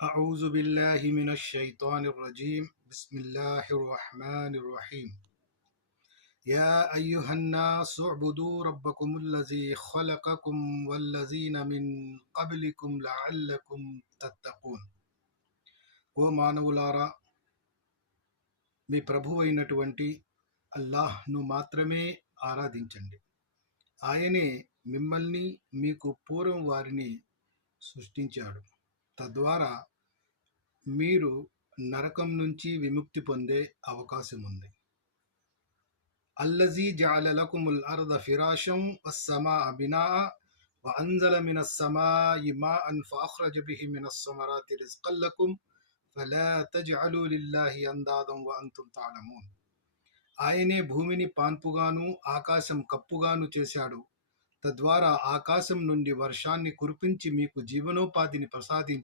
أعوذ بالله من الشيطان الرجيم بسم الله الرحمن الرحيم يا أيها الناس اعبدوا ربكم الذي خلقكم والذين من قبلكم لعلكم تتقون. ఓ మానవులారా, మీ ప్రభువు అయినటువంటి అల్లాహ్ను మాత్రమే ఆరాధించండి. ఆయనే మిమ్మల్ని మీకు పూర్వం వారిని సృష్టించాడు. తద్వారా మీరు నరకం నుంచి విముక్తి పొందే అవకాశం ఉంది. అల్లజీ జఅల లకుముల్ అర్ద ఫిరాషం వస్సమాఅ బినాఅ వఅంజల మినస్ సమాయి మాఅన్ ఫఅఖ్రజ బిహి మినస్ సమరాతి రిజ్కన్ లకుం ఫలా తజ్అలు లిల్లాహి అందాదం వఅంతుం తఅలమూన్. ఆయనే భూమిని పాన్పుగాను ఆకాశం కప్పుగాను చేశాడు. తద్వారా ఆకాశం నుండి వర్షాన్ని కురిపించి మీకు జీవనోపాధిని ప్రసాదించి